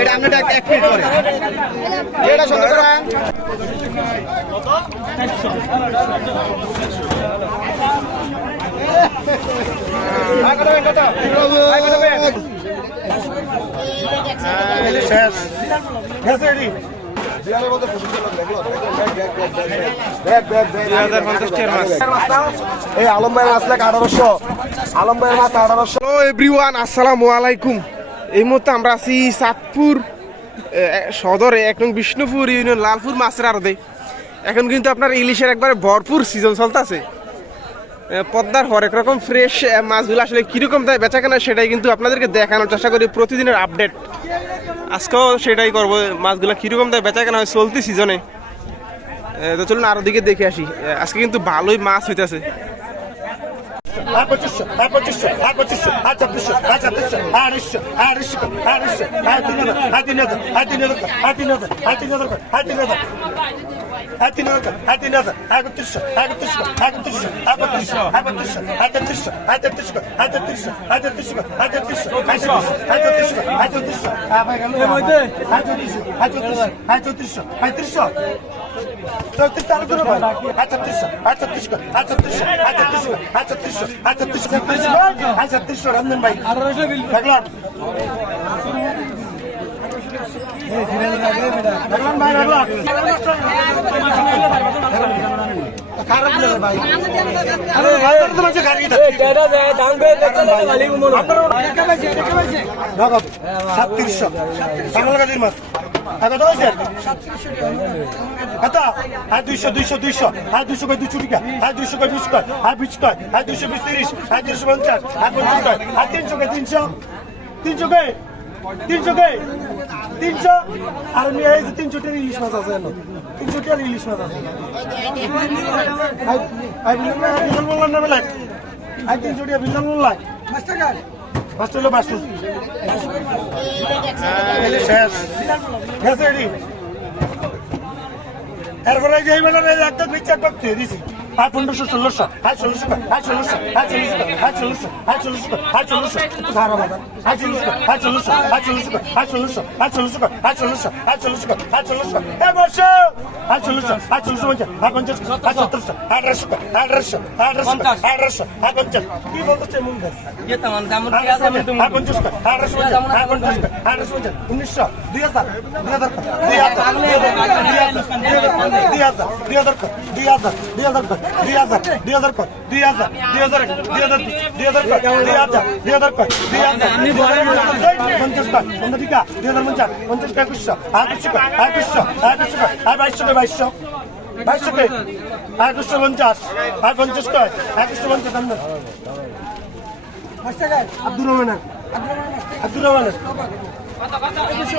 এটা আপনার এক মিনিট পরে। এটা সুন্দর শেষ গেছে এই আলম ভাইয়ের মাছ লাগে আঠারোশো? আলম ভাইয়ের মাছ আঠারোশো। এভরিওয়ান আসসালামু আলাইকুম। এই মুহূর্তে আমরা আছি চাঁদপুর সদরে, এক নং বিষ্ণুপুর ইউনিয়ন, লালপুর, মাছের আড়তে। এখন কিন্তু আপনার ইলিশের একবারে ভরপুর সিজন চলতেছে। পদ্মার হরেক রকম ফ্রেশ মাছগুলো আসলে কীরকম দেয় বেচা কেনা সেটাই কিন্তু আপনাদেরকে দেখানোর চেষ্টা করি, প্রতিদিনের আপডেট আজকেও সেটাই করব মাছগুলো কীরকম দেয় বেচা কেনা হয় চলতি সিজনে তো চলুন আরও দিকে দেখে আসি। আজকে কিন্তু ভালোই মাছ হইতেছে। আর পঁচিশশো আর পঁচিশশো আর পঁচিশশো আর ছাব্বিশশো আর ছাব্বিশশো আড়াইশো আড়াইশো আর হাজার আর হাজার আর তিন হাজার আর তিন হাজার আর তিন হাজার আর তিন হাজার আর তিন হাজার আর তিন হাজার একত্রিশশো একত্রিশশো একত্রিশশো একত্রিশশো একত্রিশশো একত্রিশশো একত্রিশশো একত্রিশশো একত্রিশশো একত্রিশশো একত্রিশশো একত্রিশশো একত্রিশশো একত্রিশশো চৌত্রিশ তারিখ করে ভাই আটত্রিশশো আটত্রিশশো আটত্রিশশো আটত্রিশশো আটত্রিশশো আটত্রিশশো আটত্রিশশো আটত্রিশশো রঞ্জন ভাই দেখলাম দেখলাম ভাই দেখলাম খারাপ লাগে ভাই আরে ভাই তো মাঝে গাড়ি নগদ সাতত্রিশশো বাংলা। গাজির মাছ কত হয়েছে? কত আর দুইশো দুইশো দুইশো। আর দুইশো কয় দুশো টাকা। আর দুইশো কয় বিশ কয়। আর বিশ কয়। আর দুইশো বিশ তিরিশ। আর দুইশো পঞ্চাশ। আর পঞ্চাশ কয়। আর তিনশো কয়, তিনশো। তিনশো কয়? তিনশো কয়? তিনশো? আর নিয়ে যে তিনশো টের ইলিশ মাছ আছে। তিনশো টের ইলিশ মাছ আছে। আর বিজন বললাম না বেলায় আর তিনশো টিয়া বিজন বললাম ফার্স্ট হলো বাসু। শেষ। শেষ এরপরে যে বেলা একটা বিচার করতে দিছি। আর পনেরোশো ষোলোশো আর ষোলোশো আর ষোলোশো আর ষোলোশো আর ষোলোশো আর ষোলোশো আর ষোলোশো খারাপ বাজার আর ষোলোশো আর ষোলোশো আর ষোলোশো আর ষোলোশো আর ষোলোশো আর ষোলোশো আর ষোলোশো আর ষোলোশো এ বসো আর ষোলোশো আর ষোলোশো পঞ্চাশ আর পঞ্চাশ আর সত্তরশো আঠারোশো আঠারোশো আঠারোশো আঠারোশো আর পঞ্চাশ কি বলতেছে মুখ আর পঞ্চাশ আঠারোশো পঞ্চাশ আর পঞ্চাশ আঠারোশো পঞ্চাশ উনিশশো দুই হাজার দুই হাজার দুই হাজার দুই হাজার দুই হাজার দুই হাজার দুই হাজার দুই হাজার দুই হাজার দুই হাজার কয় দুই হাজার দুই হাজার দুই হাজার দুই হাজার কয় দুই হাজার দুই হাজার কয় দুই হাজার। পঞ্চাশ কয় পঞ্চাশ টিকা দুই হাজার পঞ্চাশ পঞ্চাশ কয় একুশশো আর একুশশো কয় আর একুশশো আর একুশশো কয় আর বাইশশো কয় বাইশশো। বাইশশো কয় আর একুশশো পঞ্চাশ আর পঞ্চাশ কয় আর একুশশো পঞ্চাশ আব্দুর রহমান। আব্দুর রহমান। একুশশো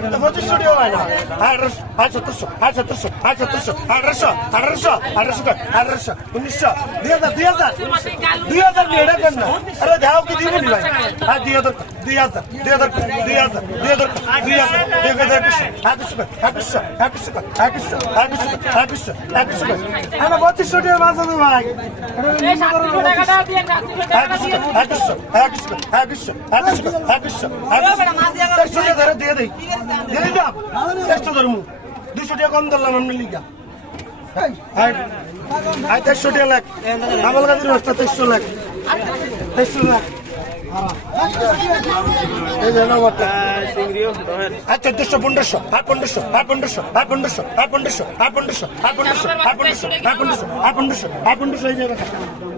পঁচিশশো টাকা হয় না আঠারোশো আয় সত্তরশো আয় সত্তরশো আয় সত্তরশো আঠারোশো আঠারোশো আঠারোশো আঠারোশো উনিশশো দুই হাজার দুই হাজার দুই হাজার এটা কেন না আরে দেখাও কি দিব ভাই আর দুই হাজার দুই হাজার দুই হাজার দুই হাজার দুই হাজার দুই হাজার দুই হাজার একুশশো একুশশো একুশশো একুশশো একুশশো একুশশো একুশশো একুশশো আমার পঁচিশশো টাকা মাছ আছে ভাই একশো একশো একশো একশো একশো একশো ধরে, দিয়ে দিই। দিই দাম একশো ধরমু দুশো কম ধরলাম আপনি লিখা আয় তেইশশো টাকা লাখ আমার কাছে রসটা তেইশশো লাখ তেইশশো লাখ আর চোদ্দশো পনেরোশো আর পনেরোশো আর পনেরোশো আর পনেরোশো আর পনেরোশো আর পনেরোশো আর পনেরোশো আর পনেরোশো আর পনেরোশো আর পনেরোশো আর পনেরোশো আর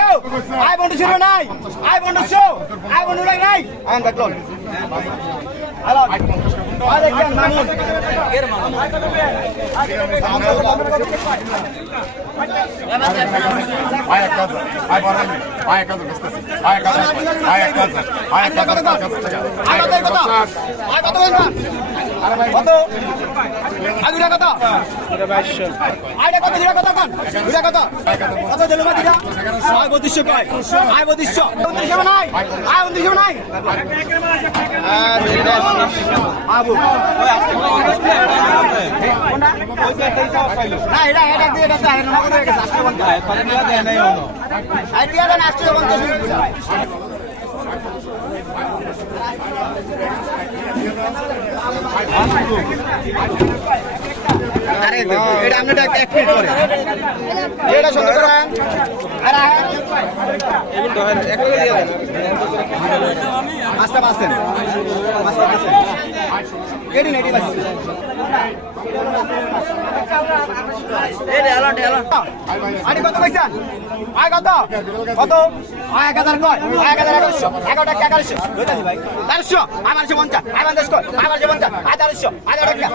কেউ আয় পনেরোশো নাই আয় পনেরোশো আয় পনেরো টাকা নাই দেখুন হ্যালো আয় কত আয় কত কত? আয় দুটা কত? আয় কত? দুটা কত কোন দুটা কত? কত দিল বা দুটা আয় বত্রিশশো। কয় আয় আরে এটা আপনি এটা এক মিনিট পরে। এটা সত্য করেন আরে আরে কত পয়সা আয় কত কত আয় এক হাজার আয় এক হাজার এগারোশো এগারো টাকা এগারোশো তেরোশো আমারশো পঞ্চাশ আয় পঞ্চাশ কয় আমারশো পঞ্চাশ আয় তেরো টাকা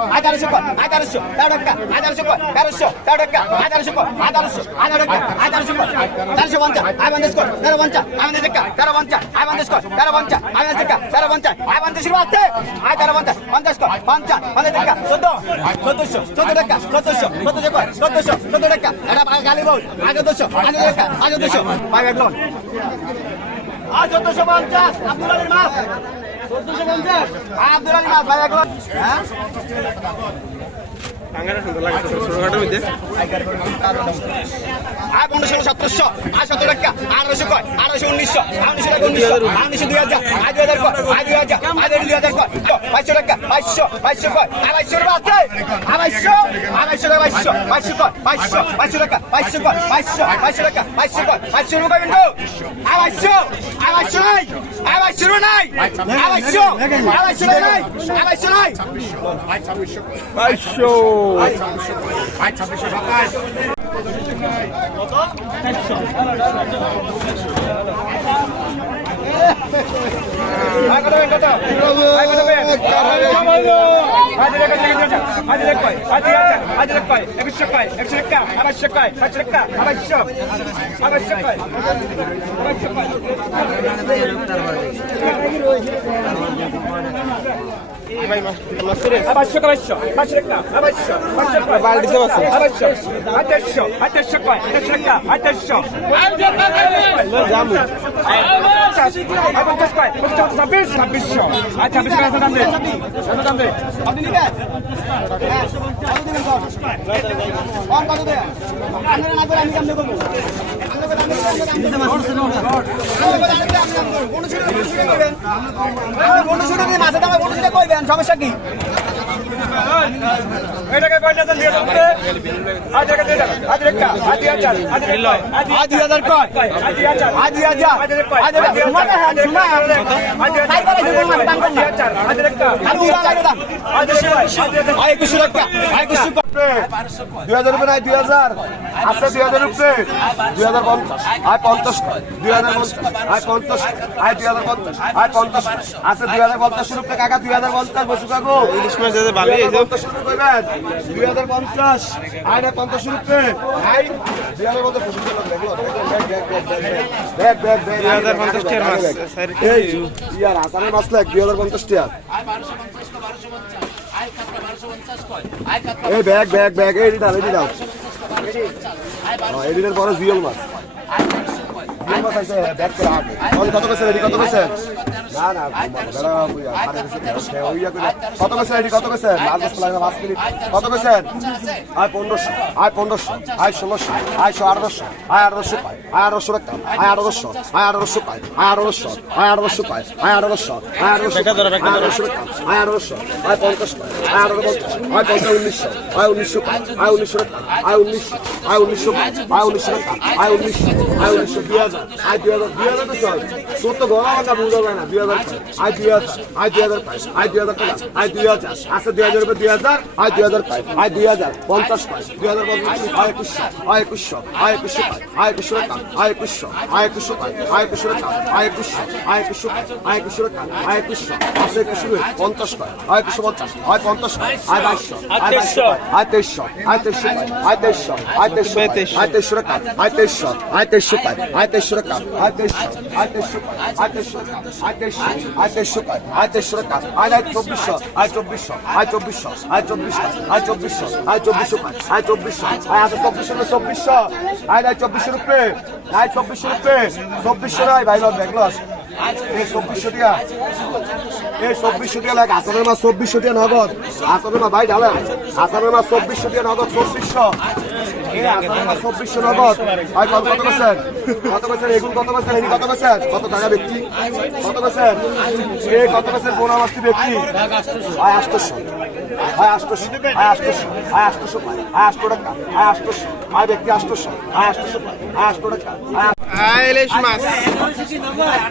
কয় আয় তেরোশো তেরো টাকা আয় তেরোশো কয় তেরোশো তেরো টাকা আয় তেরোশো আয় তেরো টাকা আয় তেরোশো কয় তেরোশো পঞ্চাশ পঞ্চাশ কয় তেরো পঞ্চাশ পঞ্চাশ টাকা তেরো পঞ্চাশ পঞ্চাশ কয় তেরো পঞ্চাশ পঞ্চাশ টাকা তেরো পঞ্চাশ পঞ্চাশ রুপা আছে আয় তেরো পঞ্চাশ পঞ্চাশ কয় পঞ্চাশ পঞ্চাশ টাকা, চোদ্দ, চোদ্দশো, চোদ্দ টাকা, চোদ্দশো চোদ্দশো কয় চোদ্দশো, চোদ্দ টাকা। এটা গালি বল, আগে চোদ্দশো আগে টাকা আগে চোদ্দশো প্রাইভেট লোন আর চোদ্দশো আব্দুল আলীর মাছ লোন হ্যাঁ? আয় পনেরো ষোলো সতেরোশো আয় সতেরো টাকা আঠারোশো কয় আঠারোশো উনিশশো উনিশশো টাকা উনিশশো উনিশশো দুই হাজার আয় দুই হাজার কয় আয় দুই হাজার আয় দুই হাজার কয় বাইশশো টাকা বাইশশো বাইশশো কয় আয় বাইশশো টাকা আছে আয় বাইশশো টাকা বাইশশো বাইশশো কয় বাইশশো বাইশশো টাকা বাইশশো কয় বাইশশো বাইশশো টাকা বাইশশো কয় বাইশশো টাকা কিন্তু আয় বাইশশো নাই আয় বাইশশো নাই আয় বাইশশো নাই আয় বাইশশো নাই। বাইশশো। Ai ছাব্বিশশো সাতাশ আয় কত বেন কত আয় কত পাঁচশো পাঁচশো পাঁচশো কয় বালতিতে বাসে। আড়াইশো আঠাইশো আঠাইশো কয় আঠাইশো টাকা আঠাইশো পঞ্চাশ হ্যাঁ কম সমস্যা কি এটাকে কয়টা দেন দুই হাজার হ্যাঁ উপরে দুই হাজার আছে দুই হাজার উপরে দুই হাজার পঞ্চাশ আয় পঞ্চাশ দুই হাজার পঞ্চাশ আয় পঞ্চাশ আয় দুই হাজার পঞ্চাশ আয় পঞ্চাশ আছে দুই হাজার পঞ্চাশ রুপে কাকা দুই হাজার পঞ্চাশ বসু কাকু ইলিশ মাছ যাতে ভালো এই যে পঞ্চাশ রুপে কইবেন দুই হাজার পঞ্চাশ আয় না পঞ্চাশ রুপে আয় দুই হাজার পঞ্চাশ দেখ দেখ দেখ দুই হাজার পঞ্চাশ টাকার মাছ ইয়ার আসামের মাছ লাগ দুই হাজার পঞ্চাশ টাকা এই ব্যাগ ব্যাগ ব্যাগ এই ডাল এই ডাল। এডিটের পরে জিওল মাছ। জিওল মাছ আছে ব্যাগ করে আগে কত কত রেডি কত কত না না কত বেছেন এটি কত বেছেন মাছ বসতে লাগে পাঁচ মিনিট কত বেছেন আয় পনেরোশো আয় পনেরোশো আয় ষোলোশো আয় আঠারোশো আয় আঠারোশো পায় আয় আঠারোশো টাকা আয় আঠারোশো আয় আঠারোশো পায় আয় আঠারোশো আয় আঠারোশো পায় আয় আঠারোশো আয় আঠারোশো আয় আঠারোশো আয় আঠারোশো আয় পঞ্চাশ পায় আয় আঠারো আয় পঞ্চাশ উনিশশো আয় উনিশশো পায় আয় উনিশশো টাকা আয় উনিশশো আয় উনিশশো আয় উনিশশো টাকা আয় উনিশশো আয় উনিশশো দুই হাজার আয় দুই হাজার দুই হাজার তো চল তোর তো গলা বাঁকা বুঝা যায় না দুই হাজার। আয় দুই হাজার আয় দুই হাজার পায় আয় দুই হাজার টাকা আয় দুই হাজার আছে দুই হাজার রুপিয়া দুই হাজার আয় দুই হাজার পায় আয় দুই হাজার পঞ্চাশ পায় দুই হাজার পঞ্চাশ আয় একুশশো আয় একুশশো আয় একুশশো পায় আয় একুশশো টাকা আয় একুশশো আয় একুশশো পায় আয় একুশশো টাকা আয় একুশশো আয় একুশশো আয় একুশশো টাকা আয় একুশশো আছে একুশশো পঞ্চাশ পায় আয় একুশশো পঞ্চাশ আয় পঞ্চাশ পায় আয় বাইশশো আয় বাইশশো আয় তেইশশো আয় তেইশশো আয় তেইশশো আয় তেইশশো আয় তেইশশো টাকা আয় তেইশশো আয় তেইশশো পায় আয় তেইশশো টাকা আয় তেইশশো আয় তেইশশো আয় তেইশশো আয় তেইশশো আয় পায় আয় তেইশশো টাকা আয় নাই চব্বিশশো আয় চব্বিশশো আয় চব্বিশশো আয় চব্বিশশো আয় চব্বিশশো আয় চব্বিশশো আয় চব্বিশশো আয় আছে চব্বিশশো না চব্বিশশো আয় নাই চব্বিশশো রুপে আয় চব্বিশশো রুপে, চব্বিশশো নাই ভাই লোক দেখলস এই চব্বিশশো টিয়া এই চব্বিশশো টিয়া লাগে, আসামের মাছ চব্বিশশো টিয়া নগদ। আসামের মাছ ভাই ঢালেন আসামের মাছ চব্বিশশো টিয়া নগদ, চব্বিশশো। চব্বিশশো নগদ ভাই, কত কত বেছেন কত বেছেন এগুলো কত বেছেন এগুলো কত বেছেন কত টাকা ব্যক্তি? কত বেছেন এই কত বেছেন কোন মাছটি ব্যক্তি? আয় আষ্টশো আয় আষ্টশো আয় আষ্টশো আয় আষ্টশো আয় আষ্ট টাকা। আয় আষ্টশো আয় ব্যক্তি আষ্টশো আয় আষ্টশো আয় আষ্ট টাকা। আয় ইলিশ মাছ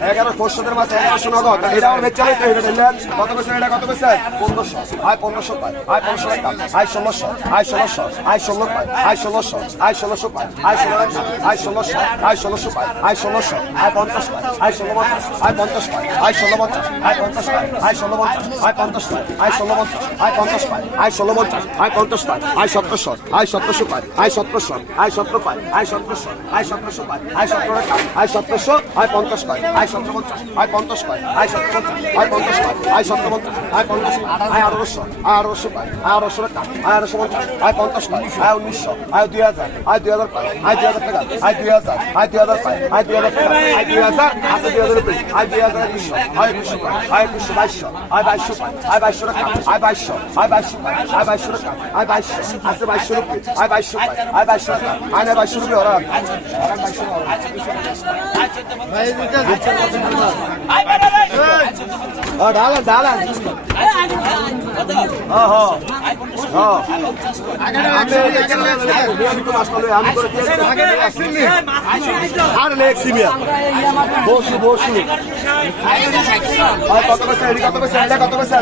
এগারো পরশুদের মাসে এগারোশো নগদ এটা আমার বেচা হইতে হইবে কত বেছে এটা কত বেছে পনেরোশো আয় পনেরোশো পায় আয় পনেরোশো টাকা আয় ষোলোশো আয় ষোলোশো আয় ষোলো পায় আয় ষোলোশো আয় ষোলোশো পায় আয় ষোলো টাকা আয় ষোলোশো আয় ষোলোশো পায় আয় ষোলোশো আয় পঞ্চাশ পায় আয় ষোলো পঞ্চাশ আয় পঞ্চাশ পায় আয় ষোলো পঞ্চাশ আয় পঞ্চাশ পায় আয় ষোলো পঞ্চাশ আয় পঞ্চাশ পায় আয় ষোলো পঞ্চাশ আয় পঞ্চাশ পায় আয় ষোলো পঞ্চাশ আয় পঞ্চাশ পায় আয় সতেরোশো আয় সতেরোশো পায় আয় সতেরোশো আয় সতেরো পায় আয় সতেরোশো আয় সতেরোশো পায় আয় সতেরো টাকা আয় সতেরোশো আয় পঞ্চাশ পায় আয় সতেরো পঞ্চাশ আয় পঞ্চাশ পায় আয় সতেরো পঞ্চাশ আয় পঞ্চাশ পায় আয় সতেরো পঞ্চাশ আয় পঞ্চাশ আয় আঠারোশো আয় আঠারোশো পায় আয় আঠারোশো টাকা আয় আঠারোশো পঞ্চাশ আয় পঞ্চাশ পায় আয় উনিশশো আয় দুই হাজার আয় দুই হাজার পায় আয় দুই হাজার টাকা আয় দুই হাজার আয় দুই হাজার পায় আয় দুই হাজার টাকা আয় দুই হাজার আছে দুই হাজার রুপি আয় দুই হাজার একুশশো আয় একুশশো পায় আয় একুশশো বাইশশো আয় বাইশশো পায় আয় বাইশশো টাকা আয় বাইশশো আয় বাইশশো পায় আয় বাইশশো টাকা আয় বাইশশো আছে বাইশশো রুপি আয় বাইশশো পায় আয় বাইশশো টাকা আয় না বাইশশো রুপি ওরা বাইশশো হ্যাঁ হ্যাঁ হ্যাঁ লেখ সিমিয়া বসু বসু কত বছর কত বছর কত বছর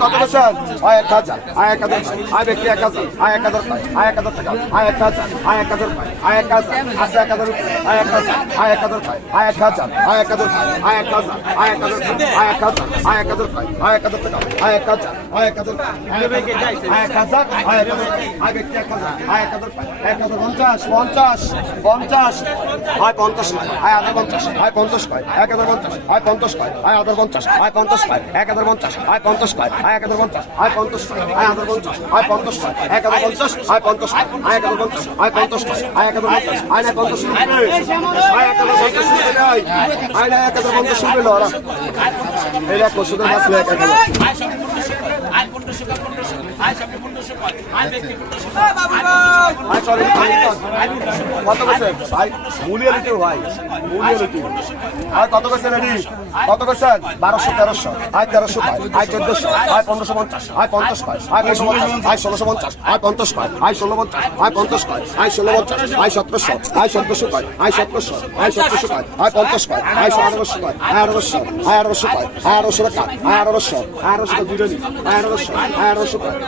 কত বছর আয় এক হাজার আয় এক হাজার আয় ব্যক্তি এক হাজার আয় এক হাজার পায় আয় এক হাজার টাকা আয় এক হাজার আয় এক হাজার পায় আয় এক হাজার আছে এক হাজার আয় এক হাজার আয় এক হাজার পায় আয় এক হাজার আয় এক হাজার আয় এক হাজার আয় এক হাজার আয় এক হাজার আয় এক হাজার পায় আয় এক হাজার টাকা আয় এক হাজার আয় এক হাজার আয় এক হাজার আয় এক হাজার আয় ব্যক্তি এক হাজার আয় এক হাজার পায় এক পঞ্চাশ পঞ্চাশ পঞ্চাশ আয় পঞ্চাশ পায় আয় হাজার পঞ্চাশ আয় পঞ্চাশ পায় এক হাজার পঞ্চাশ আয় পঞ্চাশ পায় আয় হাজার পঞ্চাশ আয় পঞ্চাশ পায় এক হাজার পঞ্চাশ আয় পঞ্চাশ পায় আয় এক হাজার পঞ্চাশ আয় পঞ্চাশ পায় আয় হাজার পঞ্চাশ, আয় পঞ্চাশ এক হাজার পঞ্চাশ, আয় পঞ্চাশ আয় এক হাজার পঞ্চাশ, আয় পঞ্চাশ আয় এক হাজার পঞ্চাশ, আয় নাই পঞ্চাশ আয় এক হাজার পঞ্চাশ আয় নাই এক হাজার পঞ্চাশ রুপি লড়া দেখ, ওষুধের মাছ এক হাজার কত গেছে ভাই মূল্য লিখে ভাই মূল্য লিখে আর কত গেছে রেডি কত গেছে বারোশো তেরোশো আয় তেরোশো আয় চোদ্দশো আয় পনেরোশো পঞ্চাশ আয় পঞ্চাশ পায় আয় পনেরোশো পঞ্চাশ আয় ষোলোশো পঞ্চাশ আয় পঞ্চাশ পায় আয় ষোলো পঞ্চাশ আয় পঞ্চাশ পায় আয় ষোলো পঞ্চাশ আয় সতেরোশো আয় সতেরোশো পায় আয় সতেরোশো আয় সতেরোশো পায় আয় পঞ্চাশ পায় আয় আঠারোশো পায় আয় আঠারোশো আয় আঠারোশো পায় আয় আঠারোশো টাকা আয় আঠারোশো আয় আঠারোশো দুটো নি আয় আঠারোশো আয় আঠারোশো পায়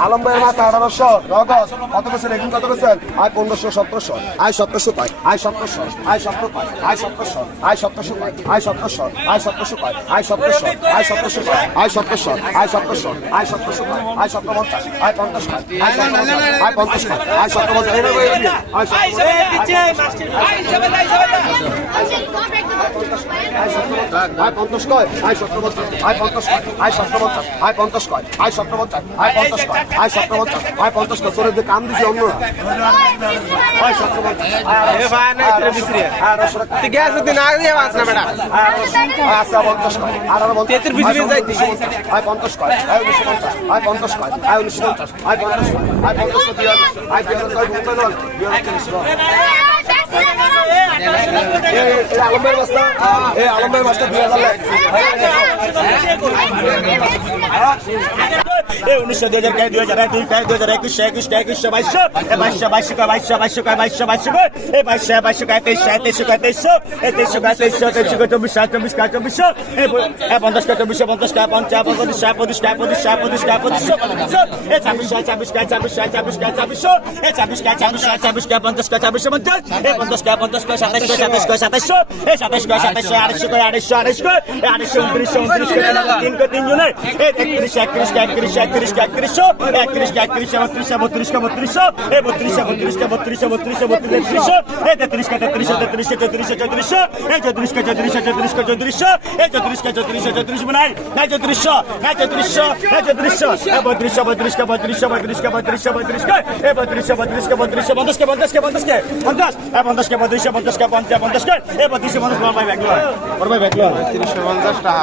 আলম ভাইয়ের মাছ আঠারোশো নগদ কত বছর এখন কত বছর আয় পনেরোশো সতেরোশো আয় সতেরোশো পায় আয় সতেরোশো আয় সতেরো পায় আয় সতেরোশো আয় সতেরোশো পায় আয় সতেরোশো আয় সতেরোশো পায় আয় সতেরোশো আয় সতেরোশো পায় আয় সতেরোশো আয় সতেরোশো আয় সতেরোশো কয় আয় সতেরো পঞ্চাশ আয় পঞ্চাশ কয় আয় পঞ্চাশ আয় পঞ্চাশ কয় আয় সতেরো পঞ্চাশ এই নেব, এই আয় সতেরো আয় পঞ্চাশ কয় আয় সতেরো পঞ্চাশ আয় পঞ্চাশ কয় আয় সতেরো পঞ্চাশ আয় পঞ্চাশ কয় আয় পঞ্চাশ আয় পঞ্চাশ কয় আয় সতেরো পঞ্চাশ আয় পঞ্চাশ কয় তোর যে কাম দিছি অন্যরা আয় সতেরো পঞ্চাশ আয় আড়াইশো টাকা তুই গ্যাস দিন আগে দিয়ে বাস না বেটা পঞ্চাশ কয় পঞ্চাশ। আয় পঞ্চাশ কয় আয় উনিশশো পঞ্চাশ আয় পঞ্চাশ কয় আয় উনিশশো পঞ্চাশ আয় পঞ্চাশ কয় আয় পঞ্চাশ আয় এই আলমের বস্তা এই আলমের বস্তা দুই হাজার উনিশশো দুই হাজার দুই হাজার দুই দুই হাজার একুশশো একুশশো একুশশো বাইশশো বাইশশো বাইশশো কয় বাইশশো বাইশশো কয় বাইশশো বাইশশো কয় এ বাইশশো বাইশশো কয় তেইশশো তেইশশো কয় তেইশশো এ তেইশশো কয় তেইশশো তেইশশো কয় চব্বিশশো চব্বিশ কয় চব্বিশশো এ পঞ্চাশ কয় চব্বিশশো পঞ্চাশ কয় পঞ্চাশ পঁচিশ কয় পঁচিশ কয় পঁচিশ কয় পঁচিশ কয় পঁচিশশো এ ছাব্বিশশো ছাব্বিশ কয় ছাব্বিশ কয় ছাব্বিশ কয় ছাব্বিশশো এ ছাব্বিশ কয় ছাব্বিশ কয় ছাব্বিশ কয় পঞ্চাশ কয় ছাব্বিশশো পঞ্চাশ এ পঞ্চাশ কয় পঞ্চাশ কয় কয় কয় কয় কয় কয় তিন কয় তিন এ একত্রিশ একত্রিশ একত্রিশ একত্রিশ একত্রিশ একত্রিশ বত্রিশ বত্রিশ বত্রিশশো এ বত্রিশ বত্রিশ বত্রিশ বত্রিশ বত্রিশ তেত্রিশশো এ তেত্রিশ তেত্রিশ তেত্রিশ চৌত্রিশ চৌত্রিশশো এ চৌত্রিশ চৌত্রিশ চৌত্রিশ চৌত্রিশশো এ চৌত্রিশ চৌত্রিশ চৌত্রিশ নাই নাই চৌত্রিশশো নাই চৌত্রিশশো নাই চৌত্রিশশো এ বত্রিশশো বত্রিশ বত্রিশশো বত্রিশ বত্রিশ বত্রিশ এ বত্রিশশো বত্রিশ বত্রিশ পঞ্চাশ কে পঞ্চাশ পঞ্চাশ এ পঞ্চাশ কে বত্রিশ পঞ্চাশ কে পঞ্চাশ পঞ্চাশ কে। এ বত্রিশ পঞ্চাশ বড় ভাই ব্যাগলো বড় ভাই ব্যাগলো তিনশো পঞ্চাশ টাকা।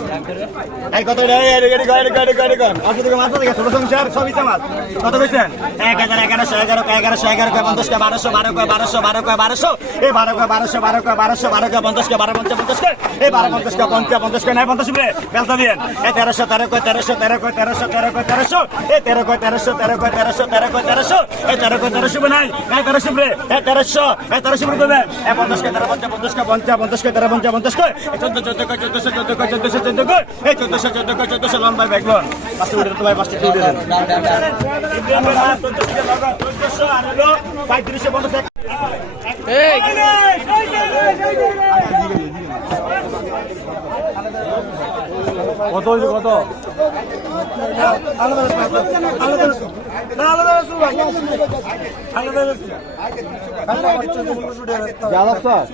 এই কত রে সংসার সব ইচ্ছা মাছ কত কইছেন এক হাজার এগারোশো এগারো এগারোশো এগারো পঞ্চাশ কয় বারোশো বারো কয় বারোশো বারো কয় বারোশো এই বারো কয় বারোশো বারো কয় বারোশো বারো কয় পঞ্চাশ কয় বারো পঞ্চাশ পঞ্চাশ কয় এই বারো পঞ্চাশ কয় পঞ্চাশ পঞ্চাশ কয় নাই পঞ্চাশ মিলে বেলতা দিন এই তেরোশো তেরো কয় তেরোশো তেরো কয় তেরোশো তেরো কয় তেরোশো এই তেরো কয় তেরোশো তেরো কয় তেরোশো তেরো কয় তেরোশো এই তেরো কয় তেরোশো নাই নাই তেরোশো মিলে এই তেরোশো এই তেরোশো মিলে দেবেন এই পঞ্চাশ কয় তেরো তেরো পঞ্চাশ পঞ্চাশ এই চোদ্দ চোদ্দ কয় চোদ্দশো কয় এই চোদ্দশো চোদ্দ কয় চোদ্দশো লন ভাই ব্যাগ লন পাঁচটা উঠে তো ভাই পাঁচটা উঠে দেন চোদ্দশো আর হলো পঁয়ত্রিশশো পঞ্চাশ কত হয়েছে কত? যাদব স্যার।